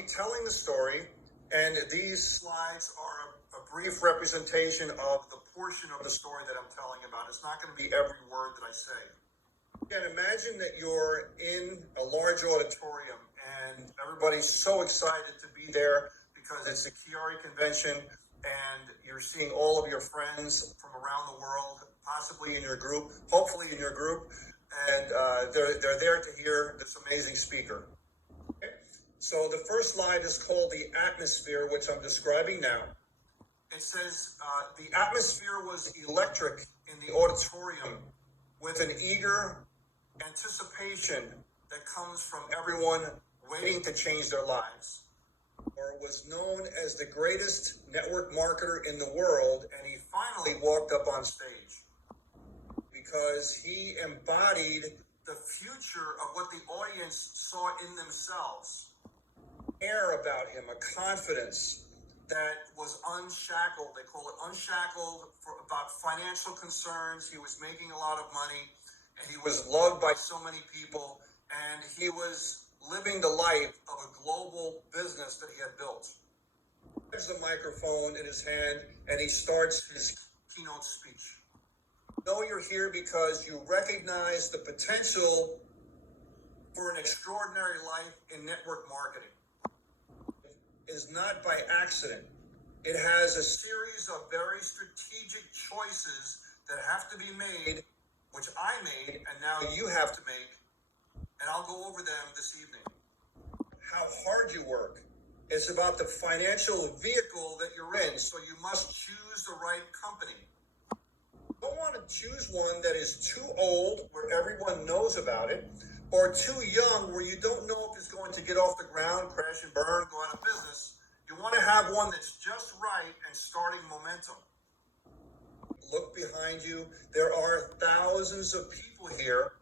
be telling the story, and these slides are a brief representation of the portion of the story that I'm telling about. It's not going to be every word that I say. Again, imagine that you're in a large auditorium and everybody's so excited to be there because it's a QuiAri convention and you're seeing all of your friends from around the world, possibly in your group, hopefully in your group, and they're there to hear this amazing speaker. Okay? So the first slide is called the atmosphere, which I'm describing now. It says the atmosphere was electric in the auditorium with an eager anticipation that comes from everyone waiting to change their lives. Or was known as the greatest network marketer in the world, and he finally walked up on stage because he embodied the future of what the audience saw in themselves. Air about him, a confidence that was unshackled. They call it unshackled about financial concerns. He was making a lot of money, and he was loved by so many people, and he was living the life of a global business that he had built. He has the microphone in his hand, and he starts his keynote speech. Know you're here because you recognize the potential for an extraordinary life in network marketing. It is not by accident. It has a series of very strategic choices that have to be made, which I made, and now you have to make, and I'll go over them this evening. How hard you work. It's about the financial vehicle that you're in, so you must choose the right company. You don't want to choose one that is too old, where everyone knows about it, or too young, where you don't know if it's going to get off the ground, crash and burn, go out of business. You want to have one that's just right and starting momentum. Look behind you. There are thousands of people here,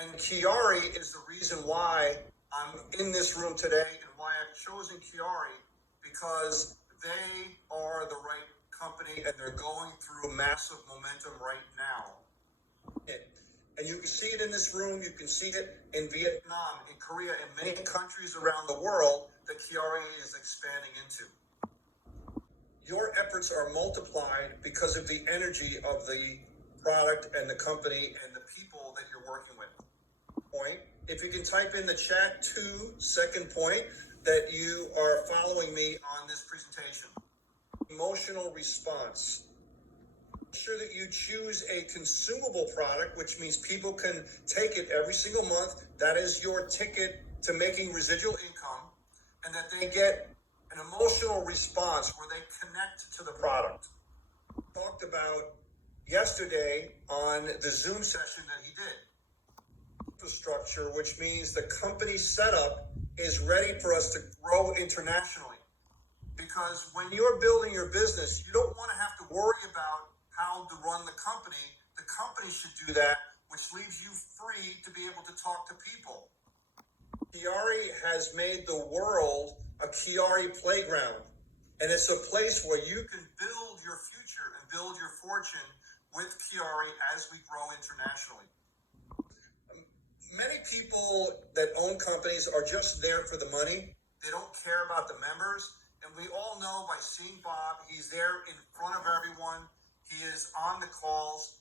and QuiAri is the reason why I'm in this room today and why I've chosen QuiAri, because they are the right company and they're going through massive momentum right now. And you can see it in this room, you can see it in Vietnam, in Korea, in many countries around the world that QuiAri is expanding into. Your efforts are multiplied because of the energy of the product and the company and the people that you're working with. Point. If you can type in the chat second point that you are following me on this presentation. Emotional response. Make sure that you choose a consumable product, which means people can take it every single month. That is your ticket to making residual income, and that they get an emotional response where they connect to the product. We talked about yesterday on the Zoom session that he did. Infrastructure, which means the company setup is ready for us to grow internationally. Because when you're building your business, you don't want to have to worry about how to run the company. The company should do that, which leaves you free to be able to talk to people. QuiAri has made the world a QuiAri playground, and it's a place where you can build your future and build your fortune with QuiAri as we grow internationally. Many people that own companies are just there for the money. They don't care about the members. And we all know by seeing Bob, he's there in front of everyone. He is on the calls.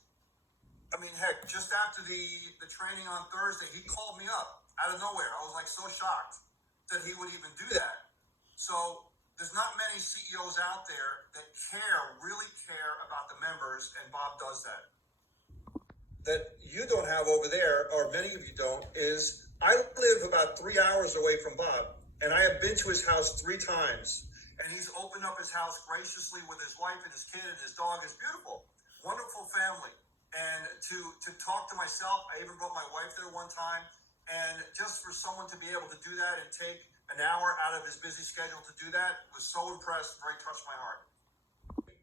I mean, heck, just after the training on Thursday, he called me up out of nowhere. I was like so shocked that he would even do that. So there's not many CEOs out there that really care about the members, and Bob does that. That you don't have over there, or many of you don't, is I live about 3 hours away from Bob, and I have been to his house 3 times, and he's opened up his house graciously with his wife and his kid and his dog. It's beautiful, wonderful family. And to talk to myself, I even brought my wife there one time, and just for someone to be able to do that and take an hour out of his busy schedule to do that was so impressed, very touched my heart.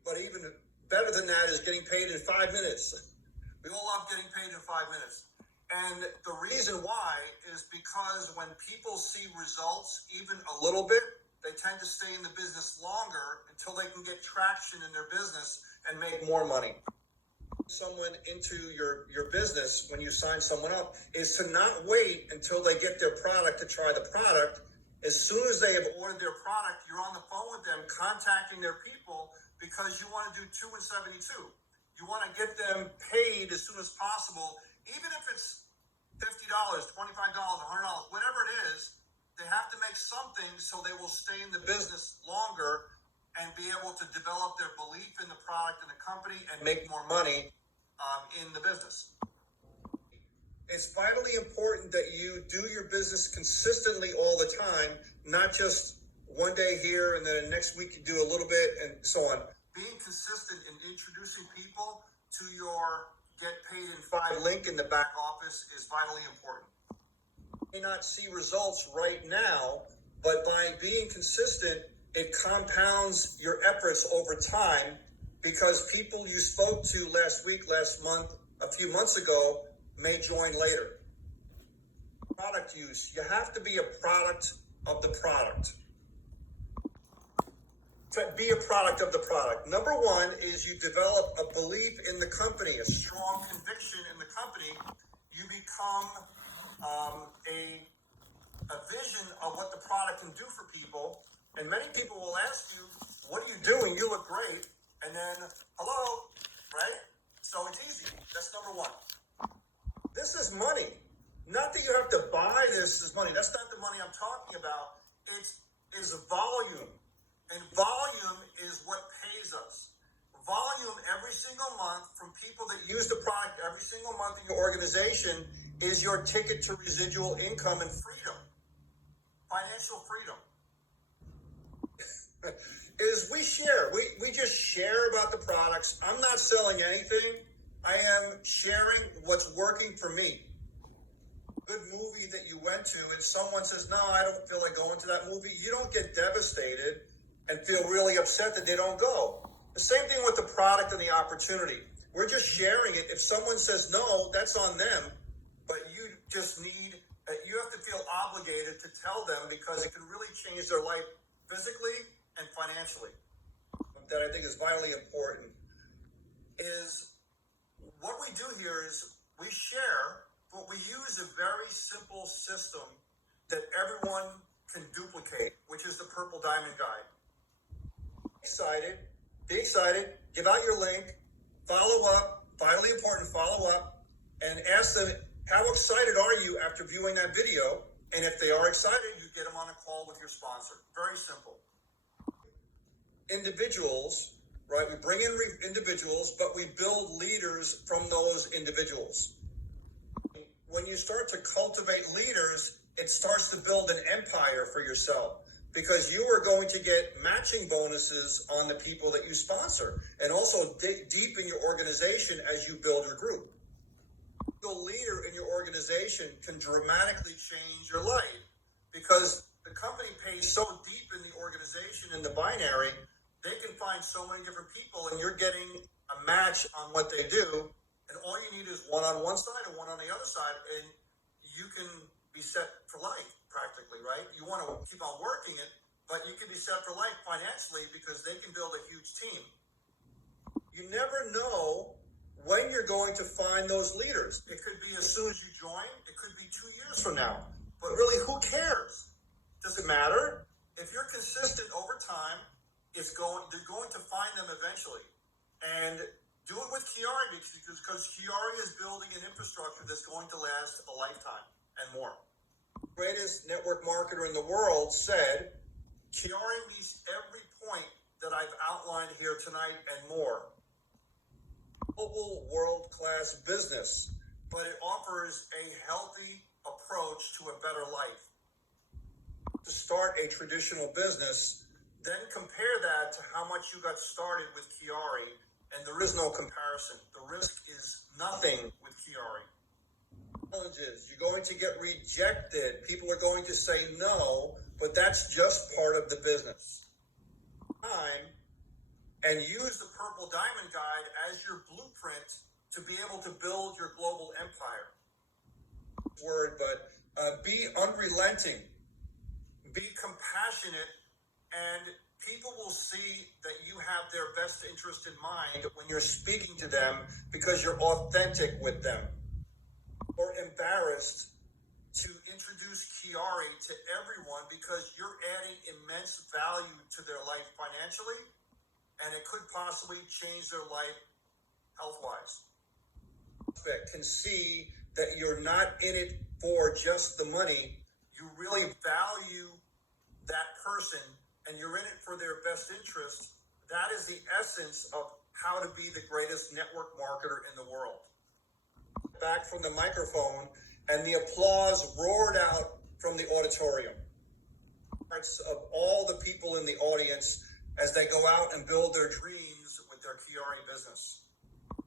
But even better than that is getting paid in 5 minutes. We all love getting paid in 5 minutes. And the reason why is because when people see results, even a little bit, they tend to stay in the business longer until they can get traction in their business and make more money. Someone into your business when you sign someone up is to not wait until they get their product to try the product As soon as they have ordered their product, you're on the phone with them, contacting their people because you want to do 2 and 72. You want to get them paid as soon as possible, even if it's $50, $25, $100, whatever it is. They have to make something so they will stay in the business longer and be able to develop their belief in the product and the company and make more money in the business. It's vitally important that you do your business consistently all the time, not just one day here and then next week you do a little bit and so on. Being consistent in introducing people to your Get Paid in 5 link in the back office is vitally important. You may not see results right now, but by being consistent, it compounds your efforts over time because people you spoke to last week, last month, a few months ago may join later. Product use. You have to be a product of the product. To be a product of the product. Number one is you develop a belief in the company, a strong conviction in the company. You become a vision of what the product can do for people. And many people will ask you, what are you doing? You look great. And then, hello, right? So it's easy. That's number one. This is money. Not that you have to buy this as money. That's not the money I'm talking about. It's volume. And volume is what pays us. Volume every single month from people that use the product every single month in your organization is your ticket to residual income and freedom. Financial freedom. Is we share. We just share about the products. I'm not selling anything. I am sharing what's working for me. Good movie that you went to and someone says, no, I don't feel like going to that movie. You don't get devastated and feel really upset that they don't go. The same thing with the product and the opportunity. We're just sharing it. If someone says no, that's on them. But you just you have to feel obligated to tell them because it can really change their life physically and financially. That I think is vitally important is what we do here is we share, but we use a very simple system that everyone can duplicate, which is the Purple Diamond Guide. Be excited, give out your link, follow up, vitally important, follow up, and ask them, how excited are you after viewing that video? And if they are excited, you get them on a call with your sponsor. Very simple. Individuals, right? We bring in individuals, but we build leaders from those individuals. When you start to cultivate leaders, it starts to build an empire for yourself because you are going to get matching bonuses on the people that you sponsor and also deep in your organization as you build your group. The leader in your organization can dramatically change your life because the company pays so deep in the organization in the binary, they can find so many different people and you're getting a match on what they do. And all you need is one on one side and one on the other side. And you can be set for life practically, right? You want to keep on working it, but you can be set for life financially because they can build a huge team. You never know when you're going to find those leaders. It could be as soon as you join. It could be 2 years from now. But really, who cares? Does it matter? If you're consistent over time, they're going to find them eventually. And do it with QuiAri because QuiAri is building an infrastructure that's going to last a lifetime and more. The greatest network marketer in the world said, QuiAri meets every point that I've outlined here tonight and more. Global world-class business, but it offers a healthy approach to a better life. To start a traditional business, then compare that to how much you got started with QuiAri, and there is no comparison. The risk is nothing with QuiAri. Challenges, you're going to get rejected. People are going to say no, but that's just part of the business. Time, and use the Purple Diamond Guide as your blueprint to be able to build your global empire. But be unrelenting, be compassionate, and people will see that you have their best interest in mind when you're speaking to them because you're authentic with them. Or embarrassed to introduce QuiAri to everyone because you're adding immense value to their life financially, and it could possibly change their life health-wise. Can see that you're not in it for just the money. You really value that person and you're in it for their best interest. That is the essence of how to be the greatest network marketer in the world. Back from the microphone, and the applause roared out from the auditorium. Parts of all the people in the audience as they go out and build their dreams with their QuiAri business.